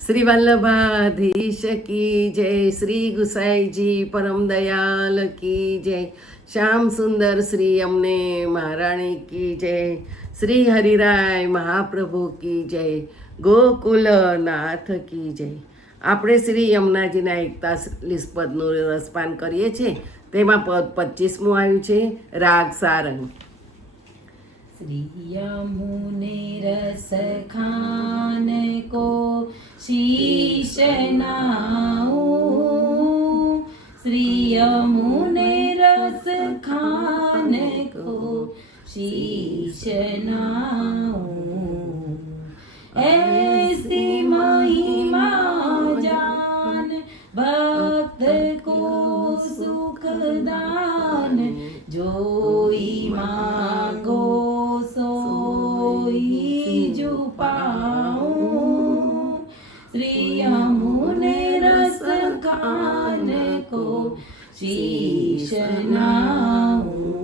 શ્રી વલ્લભાધીશ કી જય, શ્રી ગુસાઈજી પરમ દયાલ કી જય, શ્યામ સુંદર શ્રી અમને મહારાણી કી જય, શ્રી હરિરાય મહાપ્રભુ કી જય, ગોકુલનાથ કી જય. આપણે શ્રી યમુનાજીના 41 પદનું રસપાન કરીએ છીએ. તેમાં પદ 25મું આવ્યું છે, રાગ સારંગ. श्री यमुने रस खान को शीश नाऊ, श्री यमुने रस खान को शीश नाऊ, ऐसी महिमा जान भक्त को सुखदान, जोई मांगो जो पाऊं, श्री यमुने रस खान को शीश नाऊं,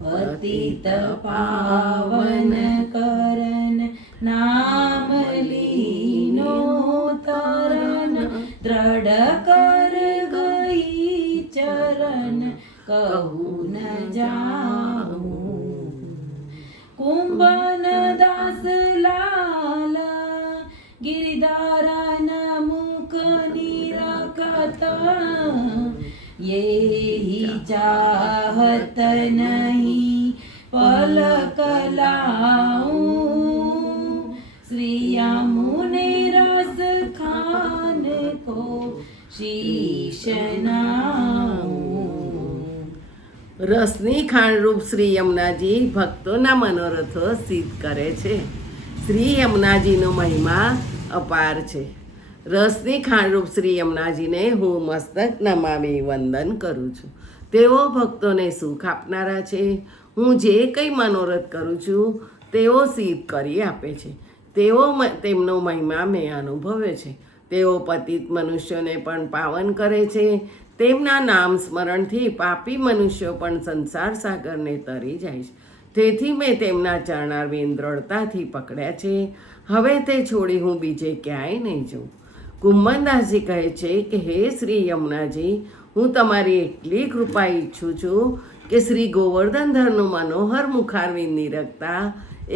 पतित पावन करन नाम लीनो तरन, दृढ़ कर गई चरण कहूँ न जाऊं, कुंभन दास लाल गिरधारन मुख निरखत, ये ही चाहत नहीं पलक लाऊं, श्री यमुने रस खान को शीश नाऊं. રસની ખાણરૂપ શ્રી યમુનાજી ભક્તોના મનોરથો સિદ્ધ કરે છે. શ્રી યમુનાજીનો મહિમા અપાર છે. રસની ખાણરૂપ શ્રી યમુનાજીને હું મસ્તક નમાવી વંદન કરું છું. તેઓ ભક્તોને સુખ આપનારા છે. હું જે કંઈ મનોરથ કરું છું તેઓ સિદ્ધ કરી આપે છે. તેઓ તેમનો મહિમા મેં અનુભવ્યો છે. તેઓ પતિત મનુષ્યોને પણ પાવન કરે છે. તેમના નામ સ્મરણથી પાપી મનુષ્યો પણ સંસાર સાગરને તરી જાય છે. તેથી મેં તેમના ચરણારવિંદ દ્રઢતાથી પકડ્યા છે. હવે તે છોડી હું બીજે ક્યાંય નહીં જાઉં. કુંભનદાસજી કહે છે કે હે શ્રી યમુનાજી, હું તમારી એટલી કૃપા ઈચ્છું છું કે શ્રી ગોવર્ધનધરનું મનોહર મુખારવિંદ નિરખતા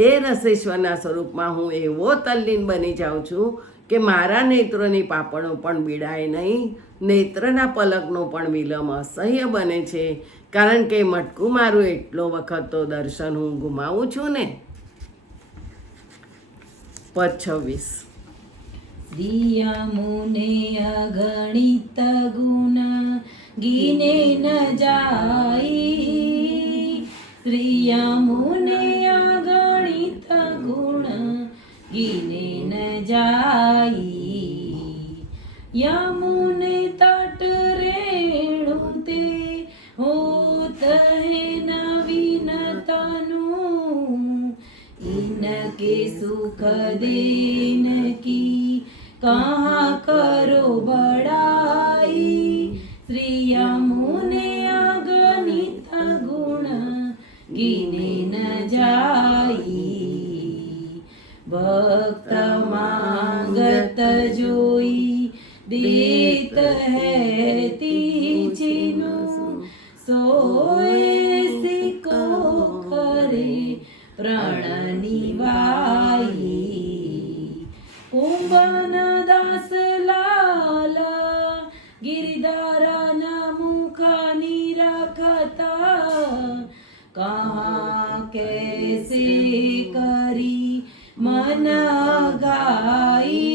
એ રસેશ્વરના સ્વરૂપમાં હું એવો તલ્લીન બની જાઉં છું કે મારા નેત્રોની પાપણો પણ બીડાય નહીં, નેત્રના પલકનો પણ વિલંબ અસહ્ય બને છે. કારણ કે મટકું મારું એટલો વખત તો દર્શન હું ગુમાવું છું ને. પદ 26. શ્રી યમુને અગણિત ગુણ ગીને ન જાય, શ્રી યમુને અગણિત ગુણ ગીને ન જાય, यमुने तट रेणुते होत है नवीन तनु, इनके सुख देन की कहाँ करो बड़ाई, श्री यमुने अगणित गुण गिने न जाई, भक्त मांगत जोई देत है तीजिनु, सोए सिको करे प्रणनिवाई, कुंभन दास लाल गिरधारन मुख निरखता, कहाँ कैसे करी मन गाई,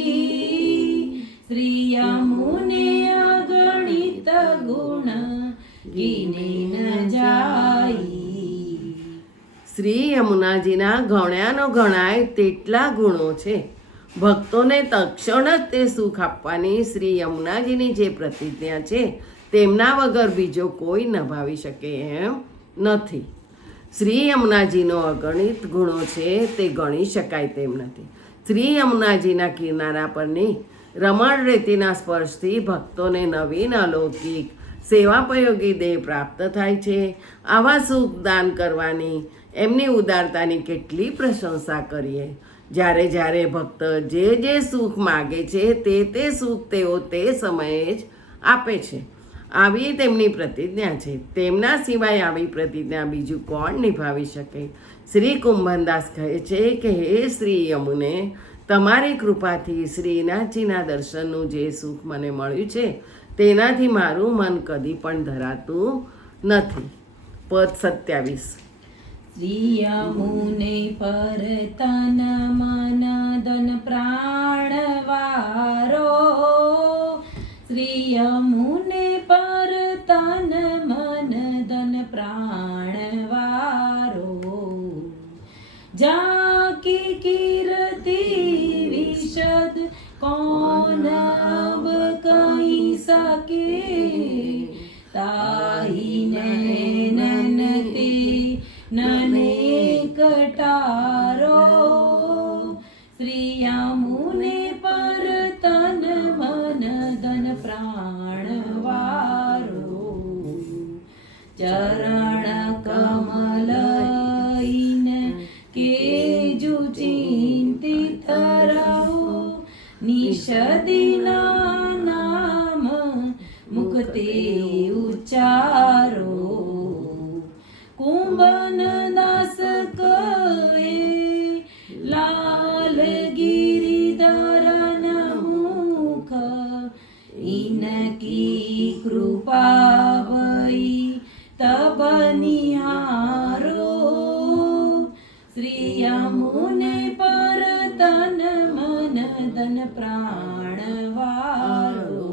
श्री यमुने अगणित गुण गिने न जाई. શ્રી યમુનાજીના ગણ્યાનો ગણાય તેટલા ગુણો છે. ભક્તોને તક્ષણ જ તે સુખ આપવાની શ્રી યમુનાજીની જે પ્રતિજ્ઞા છે તેમના વગર બીજો કોઈ નભાવી શકે એમ નથી. શ્રી યમુનાજીનો અગણિત ગુણો છે તે ગણી શકાય તેમ નથી. શ્રી યમુનાજીના કિનારા પરની રમણ રેતીના સ્પર્શથી ભક્તોને નવીન અલૌકિક સેવાપયોગી દેહ પ્રાપ્ત થાય છે. આવા સુખ દાન કરવાની એમની ઉદારતાની કેટલી પ્રશંસા કરીએ. જ્યારે જ્યારે ભક્ત જે જે સુખ માગે છે તે સુખ તેઓ તે સમયે જ આપે છે. આવી તેમની પ્રતિજ્ઞા છે. તેમના સિવાય આવી પ્રતિજ્ઞા બીજું કોણ નિભાવી શકે? શ્રી કુંભનદાસ કહે છે કે હે શ્રી યમુને, તમારી કૃપાથી શ્રીનાથજીના દર્શનનું જે સુખ મને મળ્યું છે તેનાથી મારું મન કદી પણ ધરાતું નથી. પદ 27. શ્રી યમુને પર તન મન ધન પ્રાણ વારો, શ્રી યમુને પર તન મન ધન પ્રાણ વારો, જાકી કીર્તિ વિશદ कौन अब कही सके, ताही नैनन ते नने कटारो, श्री यमुने पर तन मन धन प्राण वारो, चरण कमल के जु चिंतित रहो, निषदिना नाम मुक्ते उच्चारो, कुंभन दास कहे लाल गिरिधरन मुख, इनकी कृपा भई तब निहारो, श्री यमुने पर तन मन धन प्राण वारो.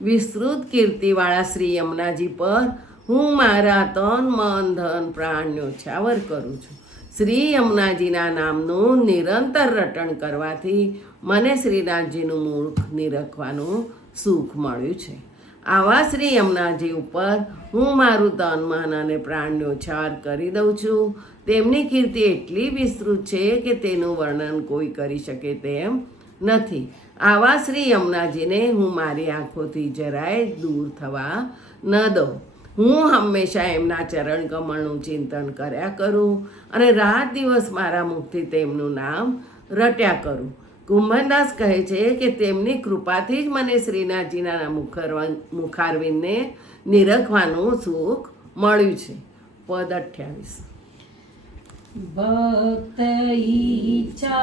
વિસ્તૃત કીર્તિવાળા શ્રી યમુનાજી પર હું મારા તન મન ધન પ્રાણ ન્યોછાવર કરું છું. શ્રી યમુનાજીના નામનું નિરંતર રટણ કરવાથી મને શ્રીનાથજીનું મુખ નિરખવાનું સુખ મળ્યું છે. આવા શ્રી યમુનાજી ઉપર હું મારું તન મન અને પ્રાણ ન્યોછાવર કરી દઉં છું. તેમની કીર્તિ એટલી વિસ્તૃત છે કે તેનું વર્ણન કોઈ કરી શકે તેમ નથી. આવા શ્રી યમુનાજીને હું મારી આંખોથી જરાય દૂર થવા ન દઉં. હું હંમેશા એમના ચરણ કમળનું ચિંતન કર્યા કરું અને રાત દિવસ મારા મુખથી તેમનું નામ રટ્યા કરું. કુંભનદાસ કહે છે કે તેમની કૃપાથી જ મને શ્રીનાથજીના મુખારવિંદને નિરખવાનું સુખ મળ્યું છે. પદ 28. भक्त इच्छा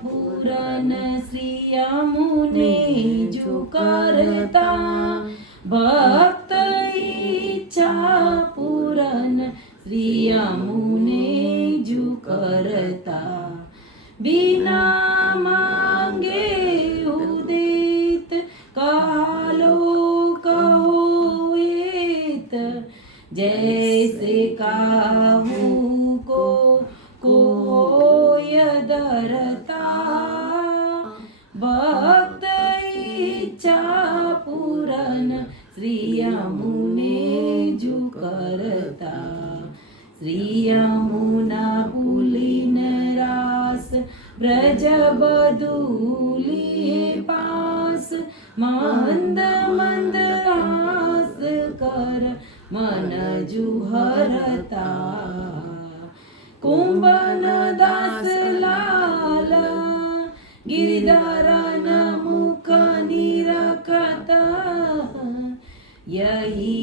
पूरन श्री यमुने जो करता, भक्त इच्छा पूरन श्री यमुने जो करता, बिना मांगे उदित कालो कहो एत, जैसे काहू कोय दरता, भक्त इच्छा पूरन श्री यमुने जो करता, श्री यमुना पुलिन रास ब्रज बदूली पास, मंद मंद हास कर मन जुहरता, कुंभन दास लाल गिरिधरन मुख निरखता, यही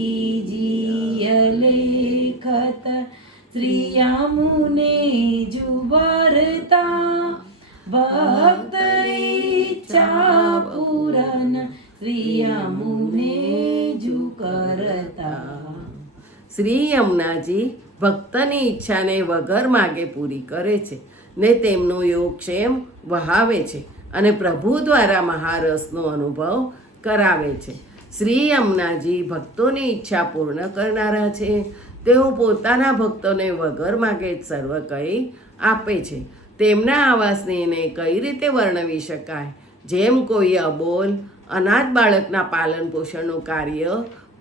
जिय लेखत श्री यमुने जुबरता, भक्त इच्छा पूरन श्री यमुने जु करता. શ્રી યમુનાજી ભક્તની ઈચ્છાને વગર માગે પૂરી કરે છે ને તેમનું યોગક્ષેમ વહાવે છે અને પ્રભુ દ્વારા મહારસનો અનુભવ કરાવે છે. શ્રી યમુનાજી ભક્તોની ઈચ્છા પૂર્ણ કરનારા છે. તેઓ પોતાના ભક્તોને વગર માગે જ સર્વ કંઈ આપે છે. તેમના આવા સ્નેહને કઈ રીતે વર્ણવી શકાય? જેમ કોઈ અબોલ અનાથ બાળકના પાલન પોષણનું કાર્ય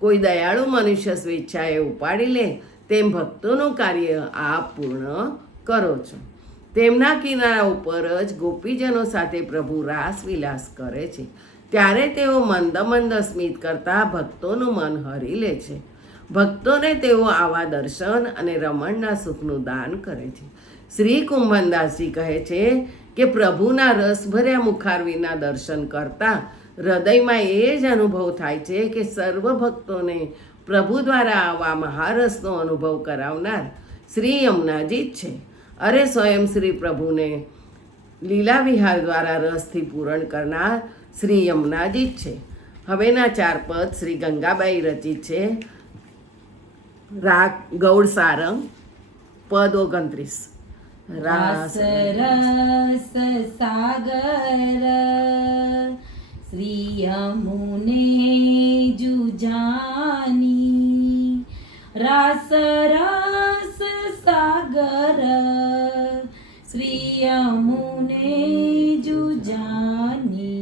કોઈ દયાળુ મનુષ્ય સ્વેચ્છાએ ઉપાડી લે, તેમ ભક્તોનું કાર્ય આપ પૂર્ણ કરો છો. તેમના કિનારા ઉપર જ ગોપીજનો સાથે પ્રભુ રાસ વિલાસ કરે છે. ત્યારે તેઓ મંદ મંદ સ્મિત કરતા ભક્તોનું મન હરી લે છે. ભક્તોને તેઓ આવા દર્શન અને રમણના સુખનું દાન કરે છે. શ્રી કુંભનદાસજી કહે છે કે પ્રભુના રસભર્યા મુખારવીના દર્શન કરતાં હૃદયમાં એ જ અનુભવ થાય છે કે સર્વ ભક્તોને પ્રભુ દ્વારા આવા મહારસનો અનુભવ કરાવનાર શ્રી યમુનાજી જ છે. અરે સ્વયં શ્રી પ્રભુને લીલા વિહાર દ્વારા રસથી પૂરણ કરનાર શ્રી યમુનાજી જ છે. હવેના 4 પદ શ્રી ગંગાબાઈ રચિત છે. રાગ ગૌડ સારંગ, પદ 29. રાસ રસ સાગર શ્રી યમુને જુજાની, રાસ રસ સાગર શ્રી યમુને જુજાની,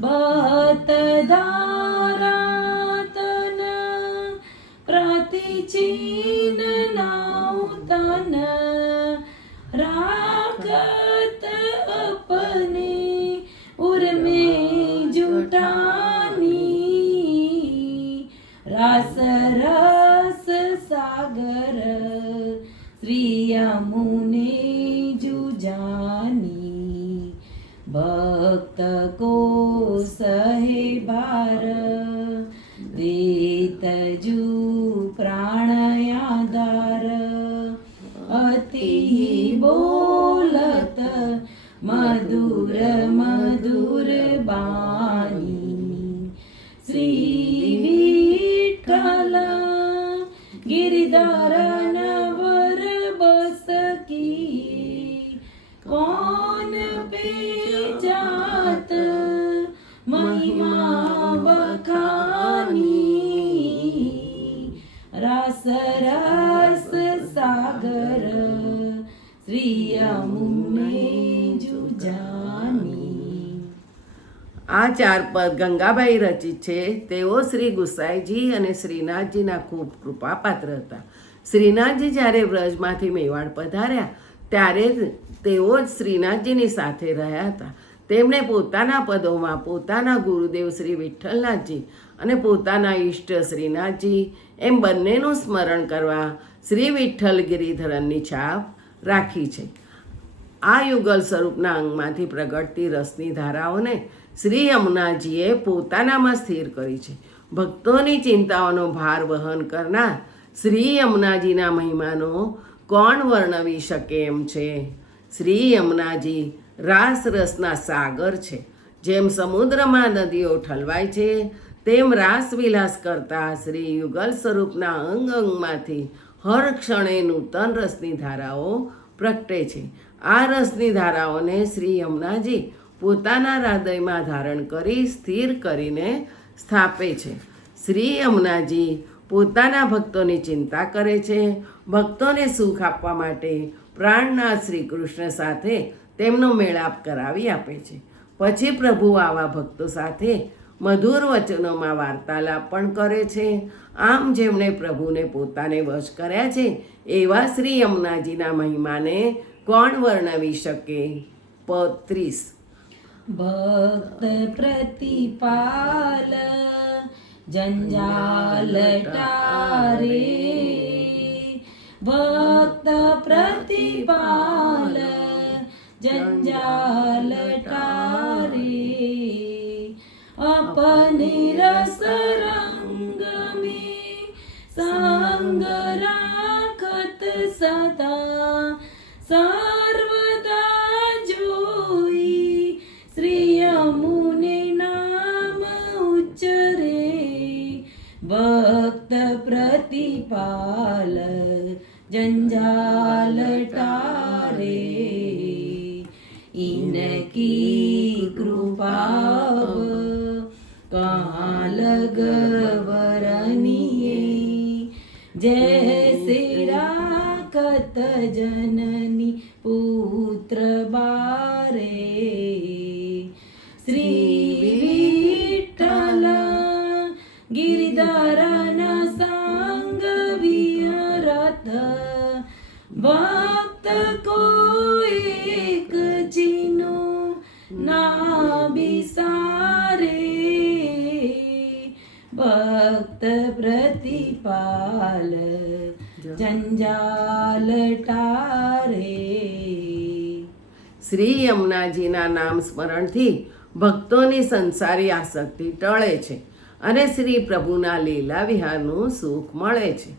બહત ધારા તન प्रतिचिन नौतन, राखत अपने उर में जुटानी, रास रस सागर श्री यमुने जुजानी, भक्त को सहे बार वेतजु प्राणयादार, अति बोलत मधुर मधुर बानी, श्री विठ्ठल गिरधर नवर बस की, कौन पे जात महिमा बखानी, रास रस सागर श्री यमुने जुजानी. આ 4 પદ ગંગાબાઈ રચિત છે. તેઓ શ્રી ગુસાઈજી અને શ્રીનાથજીના ખૂબ કૃપાપાત્ર હતા. શ્રીનાથજી જ્યારે વ્રજમાંથી મેવાડ પધાર્યા ત્યારે તેઓ જ શ્રીનાથજીની સાથે રહ્યા હતા. તેમણે પોતાના પદોમાં પોતાના ગુરુદેવ શ્રી વિઠ્ઠલનાથજી અને પોતાના ઈષ્ટ શ્રીનાથજી એમ બંનેનું સ્મરણ કરવા શ્રી વિઠ્ઠલ ગિરિધરનની છાપ રાખી છે. આ યુગલ સ્વરૂપના અંગમાંથી પ્રગટતી રસની ધારાઓને શ્રી યમુનાજીએ પોતાનામાં સ્થિર કરી છે. ભક્તોની ચિંતાઓનો ભાર વહન કરનાર શ્રી યમુનાજીના મહિમાનો કોણ વર્ણવી શકે એમ છે. શ્રી યમુનાજી રાસ રસના સાગર છે. જેમ સમુદ્રમાં નદીઓ ઠલવાય છે તેમ રાસ વિલાસ કરતા શ્રી યુગલ સ્વરૂપના અંગ અંગમાંથી હર ક્ષણે નૂતન રસની ધારાઓ પ્રગટે છે. આ રસની ધારાઓને શ્રી યમુનાજી પોતાના હૃદયમાં ધારણ કરી સ્થિર કરીને સ્થાપે છે. શ્રી યમુનાજી પોતાના ભક્તોની ચિંતા કરે છે. ભક્તોને સુખ આપવા માટે પ્રાણનાથ શ્રી કૃષ્ણ સાથે તેમનો મેળાપ કરાવી આપે છે. પછી પ્રભુ આવા ભક્તો સાથે મધુર વચનોમાં વાર્તાલાપ પણ કરે છે. આમ જેમણે પ્રભુને પોતાને વશ કર્યા છે એવા શ્રી યમુનાજીના મહિમાને કોણ વર્ણવી શકે. પદ 30. भक्त प्रतिपाल जंजाल टारे, भक्त प्रतिपाल जंजाल टारे, अपने रस रंग में संग राखत सदा सर्वदा जोई, श्री यमुने नाम उच्चरे, भक्त प्रतिपाल जंजाल टारे, इनकी कृपा कहाँ लग वरनिए, जैसे राखत जननी पुत्र बारे, श्री विठ्ठल गिरधरन संग विहरत, भक्त को एक चिन्हु ना बिसारे, भक्त प्रतिपाल जंजाल टारे, શ્રી યમુનાજીના નામ સ્મરણથી ભક્તોની સંસારી આસક્તિ ટળે છે અને શ્રી પ્રભુના લીલા વિહારનું સુખ મળે છે.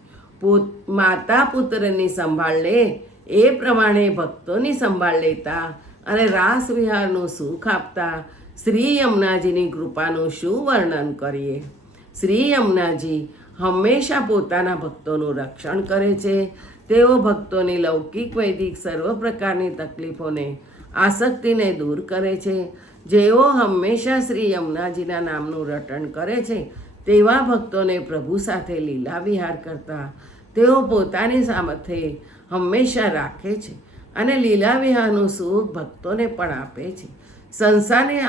માતા પુત્રની સંભાળ લે એ પ્રમાણે ભક્તોની સંભાળ લેતા અને રાસ વિહારનું સુખ આપતા શ્રી યમુનાજીની કૃપાનું શું વર્ણન કરીએ. શ્રી યમુનાજી હંમેશા પોતાના ભક્તોનું રક્ષણ કરે છે. તેઓ ભક્તોની લૌકિક વૈદિક સર્વ પ્રકારની તકલીફોને આસક્તિને દૂર કરે છે. જેઓ હંમેશા શ્રી યમુનાજીના નામનું રટણ કરે છે તેવા ભક્તોને પ્રભુ સાથે લીલા વિહાર કરતા તેઓ પોતાની સાથે હંમેશા રાખે છે અને લીલા વિહારનું સુખ ભક્તોને પણ આપે છે. સંસારની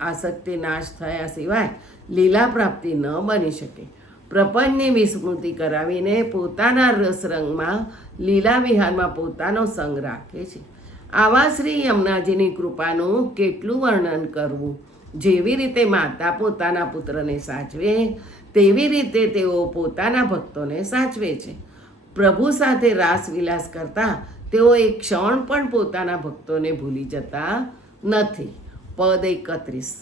આસક્તિ નાશ થયા સિવાય લીલા પ્રાપ્તિ ન બની શકે. પ્રપંચની વિસ્મૃતિ કરાવીને પોતાના રસરંગમાં લીલા વિહારમાં પોતાનો સંગ રાખે છે. આવા શ્રી યમુનાજીની કૃપાનું કેટલું વર્ણન કરવું. જેવી રીતે માતા પોતાના પુત્રને સાચવે તેવી રીતે તેઓ પોતાના ભક્તોને સાચવે છે. પ્રભુ સાથે રાસ વિલાસ કરતા તેઓ એક ક્ષણ પણ પોતાના ભક્તોને ભૂલી જતા નથી. પદ 31.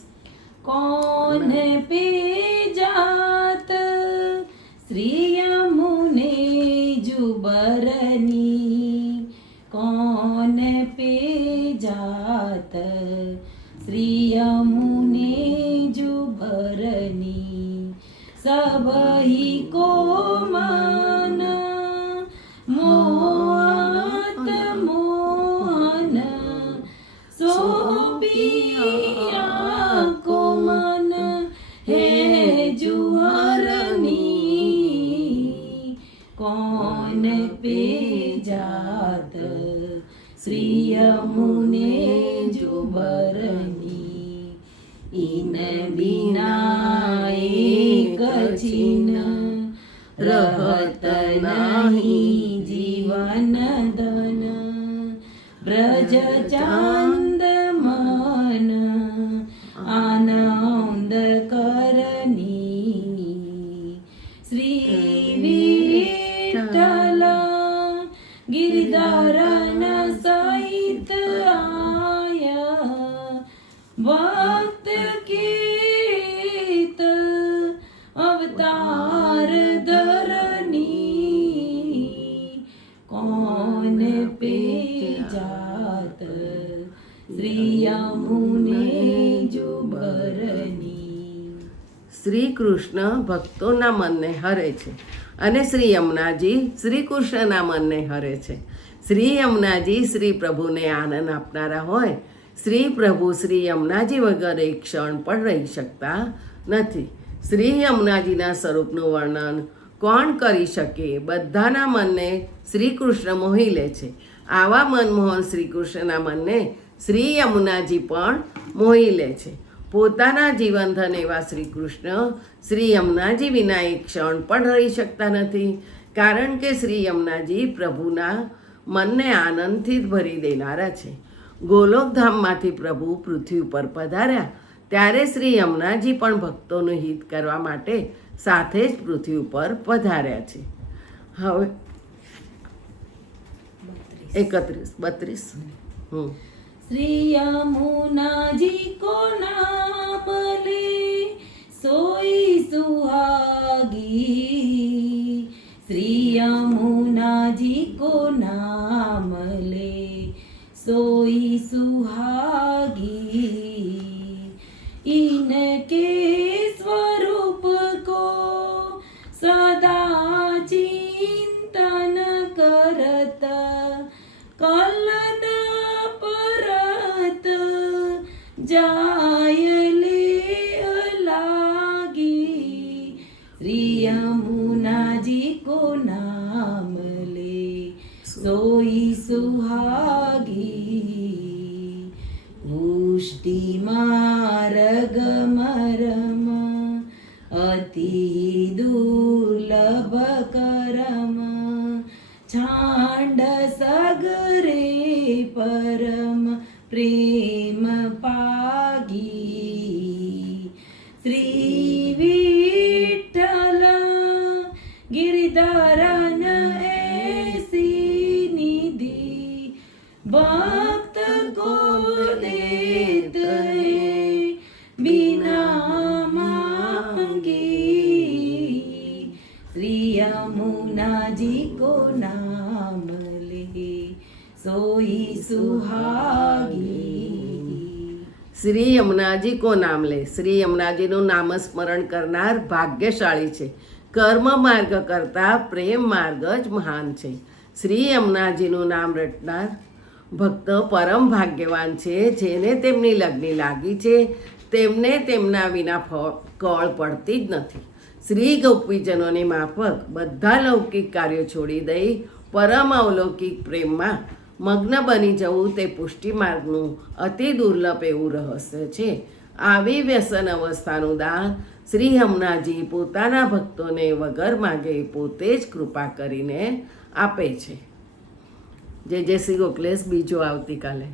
कौन पे जात श्री यमुने जुबरनी, कौन पे जात श्री यमुने जुबरनी, सब ही को मन मोहत मोहन सोपिया को मन है जुहरनी, कौन पे जात श्री यमुने जुबरनी, इन बिना एक छिन रहत नहीं जीवन धन, ब्रज चांद मन आनंद करनी, श्री विठ्ठल गिरधरन सहित आय, भक्त कीत अवतार धरनी, कौन पे जात श्री यमुने जुबरनी. શ્રી કૃષ્ણ ભક્તોના મનને હરે છે અને શ્રી યમુનાજી શ્રી કૃષ્ણના મનને હરે છે. શ્રી યમુનાજી શ્રી પ્રભુને આનંદ આપનારા હોય. શ્રી પ્રભુ શ્રી યમુનાજી વગર એક ક્ષણ પણ રહી શકતા નથી. શ્રી યમુનાજીના સ્વરૂપનું વર્ણન કોણ કરી શકે? બધાના મનને શ્રી કૃષ્ણ મોહી લે છે. આવા મનમોહન શ્રી કૃષ્ણના મનને શ્રી યમુનાજી પણ મોહી લે છે. પોતાના જીવનધન એવા શ્રી કૃષ્ણ શ્રી યમુનાજી વિના એક ક્ષણ પણ રહી શકતા નથી, કારણ કે શ્રી યમુનાજી પ્રભુના મનને આનંદથી જ ભરી દેનારા છે. ગોલોકધામમાંથી પ્રભુ પૃથ્વી ઉપર પધાર્યા ત્યારે શ્રી યમુનાજી પણ ભક્તોનું હિત કરવા માટે સાથે જ પૃથ્વી ઉપર પધાર્યા છે. હવે 32. श्री यमुना जी को नाम ले सोई सुहागी, श्री यमुना जी को नाम ले सोई सुहागी, इनके स्वरूप को सदा चिंतन करत कलन परत जाय ले लागी, श्री यमुना जी को नाम ले सोई सुहागी, पुष्टि मार्ग मरम अति दुर्लभ करम, छांड सगरे परम प्रेम पागी, श्री विठ्ठल गिरधरन ऐसी निधि भक्त को શ્રી યમુનાજી કો નામ લે. શ્રી યમુનાજીનું નામસ્મરણ કરનાર ભાગ્યશાળી છે. કર્મ માર્ગ કરતાં પ્રેમ માર્ગ જ મહાન છે. શ્રી યમુનાજીનું નામ રટનાર ભક્ત પરમ ભાગ્યવાન છે. જેને તેમની લગ્ની લાગી છે તેમને તેમના વિના કળ પડતી જ નથી. શ્રી ગોપીજનોની માફક બધા લૌકિક કાર્યો છોડી દઈ પરમ અવલૌકિક પ્રેમમાં મગ્ન બની જવું તે પુષ્ટિ માર્ગનું અતિ દુર્લભ એવું રહસ્ય છે. આવી વ્યસન અવસ્થાનું દાન શ્રી યમુનાજી પોતાના ભક્તોને વગર માગે પોતે જ કૃપા કરીને આપે છે. જય જય શ્રી ગોખલેશ. બીજો આવતીકાલે.